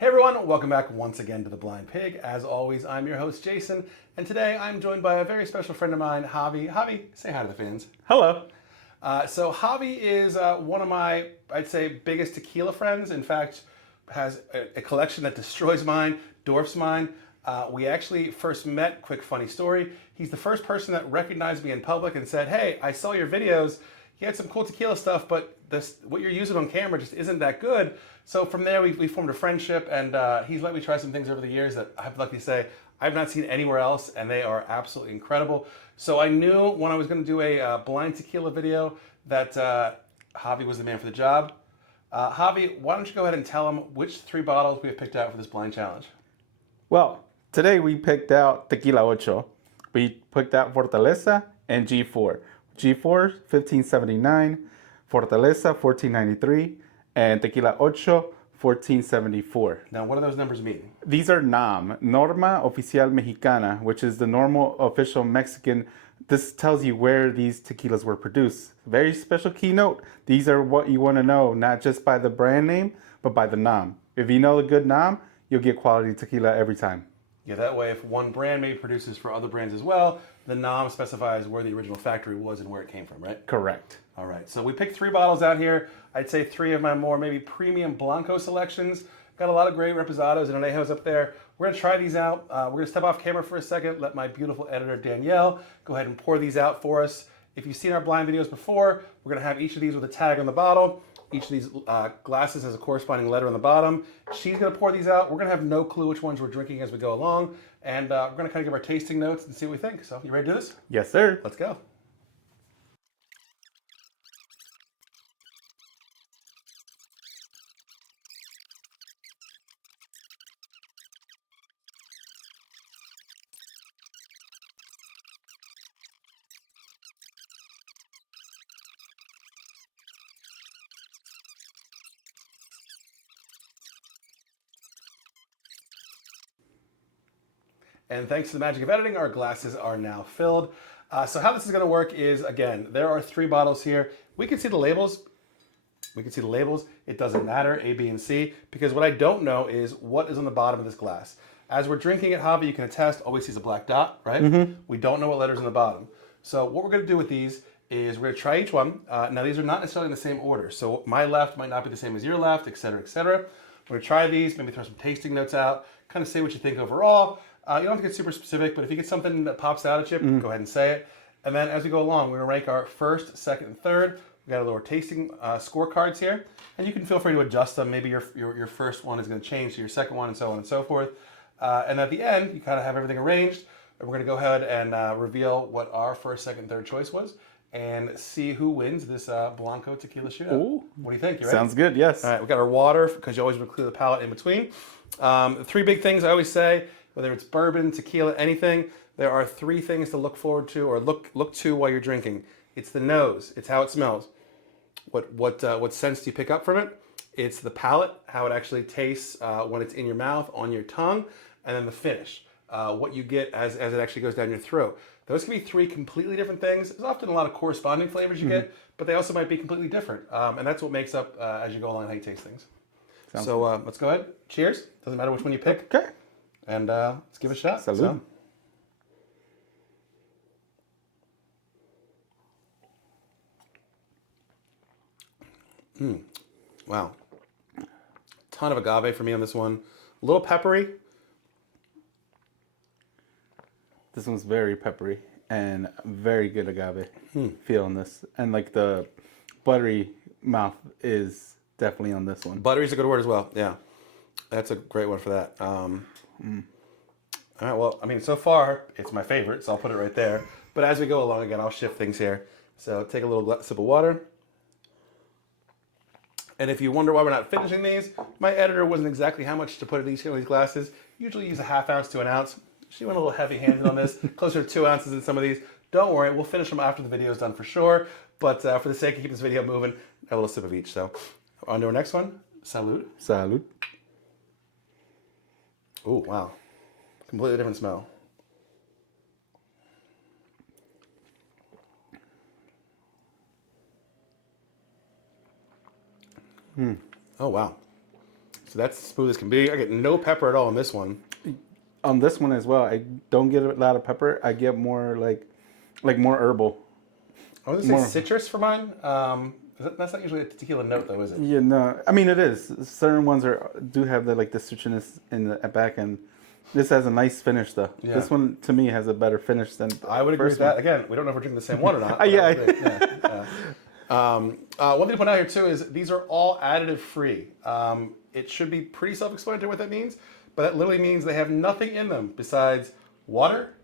Hey everyone, welcome back once again to The Blind Pig. As always, I'm your host Jason, and today I'm joined by a very special friend of mine, Javi. Javi, say hi to the fans. Hello. So Javi is one of my, I'd say, biggest tequila friends. In fact, has a collection that destroys mine, dwarfs mine. We actually first met, quick funny story. He's the first person that recognized me in public and said, hey, I saw your videos. You had some cool tequila stuff, but what you're using on camera just isn't that good. So from there, we formed a friendship, and he's let me try some things over the years that I've lucky to say I've not seen anywhere else, and they are absolutely incredible. So I knew when I was going to do a blind tequila video that Javi was the man for the job. Javi, why don't you go ahead and tell him which 3 bottles we have picked out for this blind challenge? Well, today we picked out Tequila Ocho. We picked out Fortaleza and G4. G4, 1579, Fortaleza, 1493, and Tequila Ocho, 1474. Now, what do those numbers mean? These are NOM, Norma Oficial Mexicana, which is the normal official Mexican. This tells you where these tequilas were produced. Very special keynote. These are what you want to know, not just by the brand name, but by the NOM. If you know a good NOM, you'll get quality tequila every time. Yeah, that way if one brand maybe produces for other brands as well, the NOM specifies where the original factory was and where it came from, right? Correct. All right, so we picked 3 bottles out here. I'd say 3 of my more maybe premium Blanco selections. Got a lot of great reposados and anejos up there. We're gonna try these out. We're gonna step off camera for a second, let my beautiful editor Danielle go ahead and pour these out for us. If you've seen our blind videos before, we're gonna have each of these with a tag on the bottle. Each of these glasses has a corresponding letter on the bottom. She's gonna pour these out. We're gonna have no clue which ones we're drinking as we go along. And we're gonna kind of give our tasting notes and see what we think. So you ready to do this? Yes, sir. Let's go. And thanks to the magic of editing, our glasses are now filled. So how this is gonna work is, again, there are 3 bottles here. We can see the labels. It doesn't matter, A, B, and C, because what I don't know is what is on the bottom of this glass. As we're drinking it, Javi, you can attest, always sees a black dot, right? Mm-hmm. We don't know what letter's on the bottom. So what we're gonna do with these is we're gonna try each one. Now these are not necessarily in the same order. So my left might not be the same as your left, et cetera, et cetera. We're gonna try these, maybe throw some tasting notes out, kind of say what you think overall. You don't have to get super specific, but if you get something that pops out at you, go ahead and say it. And then as we go along, we're gonna rank our first, second, and third. We got a little tasting scorecards here, and you can feel free to adjust them. Maybe your first one is gonna change to your second one, and so on and so forth. And at the end, you kind of have everything arranged. And we're gonna go ahead and reveal what our first, second, third choice was, and see who wins this Blanco Tequila Shootout. Ooh. What do you think? You ready? Sounds good, yes. All right, we got our water, because you always want to clear the palate in between. 3 big things I always say, whether it's bourbon, tequila, anything, there are 3 things to look forward to or look to while you're drinking. It's the nose, it's how it smells. What sense do you pick up from it? It's the palate, how it actually tastes when it's in your mouth, on your tongue, and then the finish, what you get as it actually goes down your throat. Those can be 3 completely different things. There's often a lot of corresponding flavors you get, but they also might be completely different. And that's what makes up, as you go along, how you taste things. Sounds so let's go ahead. Cheers. Doesn't matter which one you pick. Okay. And let's give it a shot. Salud. Wow. Ton of agave for me on this one. A little peppery. This one's very peppery and very good agave feel on this. And like the buttery mouth is definitely on this one. Buttery's a good word as well. Yeah. That's a great one for that. All right, well, I mean, so far, it's my favorite, so I'll put it right there. But as we go along, again, I'll shift things here. So take a little sip of water. And if you wonder why we're not finishing these, my editor wasn't exactly how much to put in these glasses. Usually use a ½ ounce to an ounce. She went a little heavy-handed on this, closer to 2 ounces in some of these. Don't worry, we'll finish them after the video is done for sure. But for the sake of keeping this video moving, a little sip of each. So on to our next one. Salud. Salud. Oh, wow. Completely different smell. Oh, wow. So that's smooth as can be. I get no pepper at all on this one. On this one as well, I don't get a lot of pepper. I get more like more herbal. I was gonna say citrus for mine. That's not usually a tequila note though, is it? Yeah, no. I mean, it is. Certain ones do have the citrusiness in the back end. This has a nice finish though. Yeah. This one to me has a better finish than I would agree with that. Again, we don't know if we're drinking the same one or not. Yeah. One thing to point out here too is these are all additive free. It should be pretty self-explanatory what that means, but that literally means they have nothing in them besides water,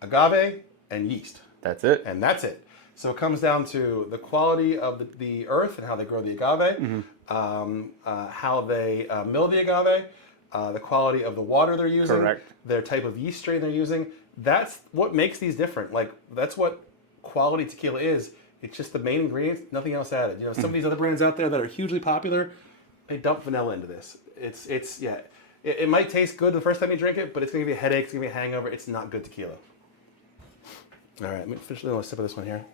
agave, and yeast. That's it. And that's it. So it comes down to the quality of the earth and how they grow the agave, how they mill the agave, the quality of the water they're using, Correct. their type of yeast strain they're using. That's what makes these different. Like, that's what quality tequila is. It's just the main ingredients, nothing else added. You know, some of these other brands out there that are hugely popular, they dump vanilla into this. It might taste good the first time you drink it, but it's gonna give you a headache, it's gonna give you a hangover. It's not good tequila. All right, let me finish a little sip of this one here.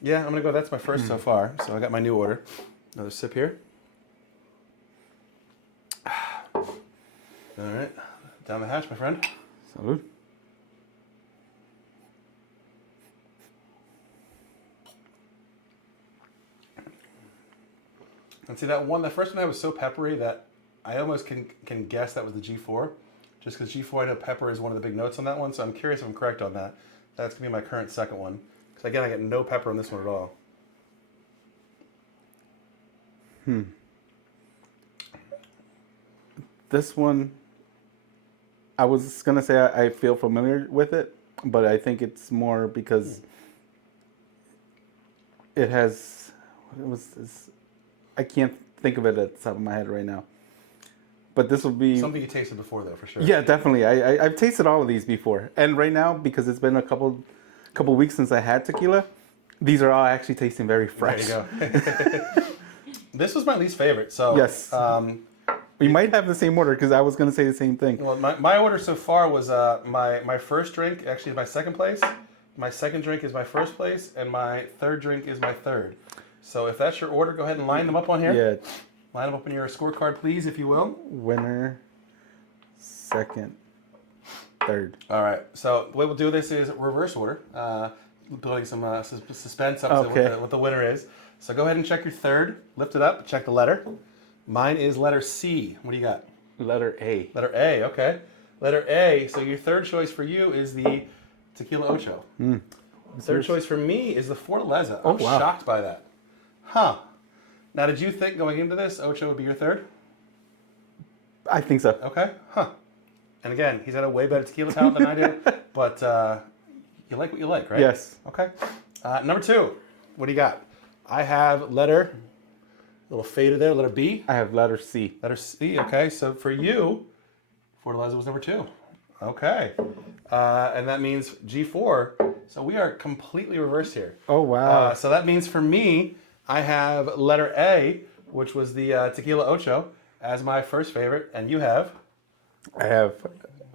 Yeah, I'm gonna go. That's my first so far. So I got my new order. Another sip here. All right, down the hatch, my friend. Salud. And see that one, the first one I had was so peppery that I almost can guess that was the G4, just because G4, I know pepper is one of the big notes on that one. So I'm curious if I'm correct on that. That's gonna be my current second one. Because again, I get no pepper on this one at all. This one, I was gonna say I feel familiar with it, but I think it's more because it has. I can't think of it at the top of my head right now. But this will be Something you tasted before, though, for sure. Yeah, definitely. I've tasted all of these before, and right now because it's been a couple weeks since I had tequila, these are all actually tasting very fresh. There you go. This was my least favorite. So Yes. We might have the same order because I was going to say the same thing. Well, my order so far was my first drink actually is my second place, my second drink is my first place, and my third drink is my third. So if that's your order, go ahead and line them up on here. Yeah. Line them up on your scorecard, please, if you will. Winner, second, third. All right. So the way we'll do this is reverse order, building some suspense up Okay. to what the winner is. So go ahead and check your third. Lift it up. Check the letter. Mine is letter C. What do you got? Letter A. Letter A. Okay. Letter A. So your third choice for you is the Tequila Ocho. Third choice for me is the Fortaleza. I'm wow. shocked by that. Huh. Now, did you think going into this, Ocho would be your third? I think so. Okay. Huh. And again, he's had a way better tequila talent than I do, but you like what you like, right? Yes. Okay. Number two, what do you got? I have letter, little faded there, letter B. I have letter C. Letter C, okay. So for you, Fortaleza was number two. Okay. And that means G4. So we are completely reversed here. Oh, wow. So that means for me, I have letter A, which was the Tequila Ocho, as my first favorite. And you have? I have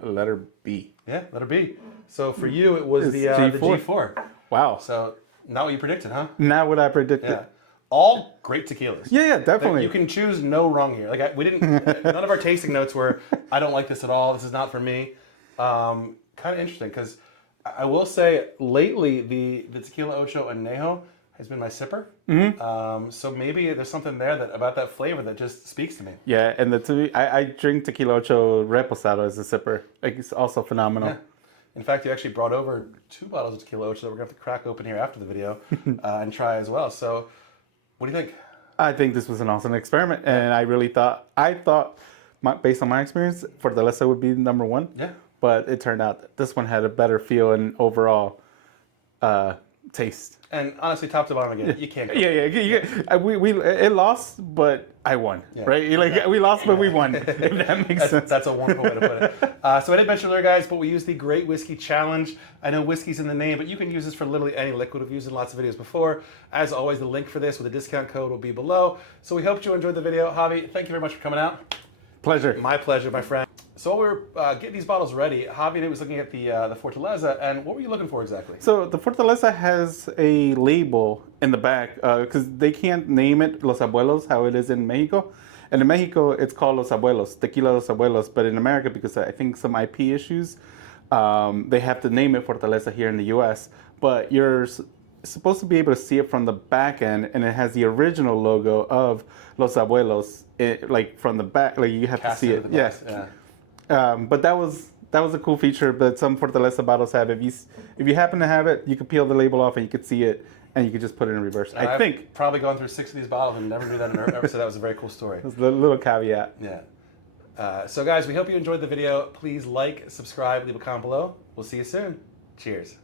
letter B. Yeah, letter B. So for you, it was It's the G4. G4. Wow. So not what you predicted, huh? Not what I predicted. Yeah. All great tequilas. Yeah, definitely. You can choose no wrong here. Like we didn't. None of our tasting notes were, I don't like this at all. This is not for me. Kind of interesting because I will say lately the Tequila Ocho Añejo has been my sipper. So maybe there's something there about that flavor that just speaks to me. Yeah, and I drink Tequila Ocho Reposado as a sipper. Like, it's also phenomenal. Yeah. In fact, you actually brought over 2 bottles of Tequila Ocho that we're going to have to crack open here after the video and try as well. So what do you think? I think this was an awesome experiment, and I thought, based on my experience, Fortaleza would be number one. Yeah. But it turned out that this one had a better feel and overall taste. And honestly, top to bottom again, you can't go. Yeah. It lost, but I won, Yeah. right? Like we lost, but we won. If that makes sense. That's a wonderful way to put it. So I didn't mention earlier, guys, but we use the Great Whiskey Challenge. I know whiskey's in the name, but you can use this for literally any liquid. We've used it in lots of videos before. As always, the link for this with a discount code will be below. So we hope you enjoyed the video. Javi, thank you very much for coming out. Pleasure. My pleasure, my friend. So while we're getting these bottles ready, Javi was looking at the Fortaleza, and what were you looking for exactly? So the Fortaleza has a label in the back because they can't name it Los Abuelos how it is in Mexico. And in Mexico, it's called Los Abuelos, Tequila Los Abuelos. But in America, because I think some IP issues, they have to name it Fortaleza here in the U.S. But you're supposed to be able to see it from the back end, and it has the original logo of Los Abuelos, like from the back. Like you have to see it. Yeah. But that was a cool feature that some Fortaleza bottles have. If you happen to have it, you could peel the label off and you could see it, and you could just put it in reverse. I've probably gone through 6 of these bottles and never knew that ever. So that was a very cool story. That's a little caveat. Yeah. So guys, we hope you enjoyed the video. Please like, subscribe, leave a comment below. We'll see you soon. Cheers.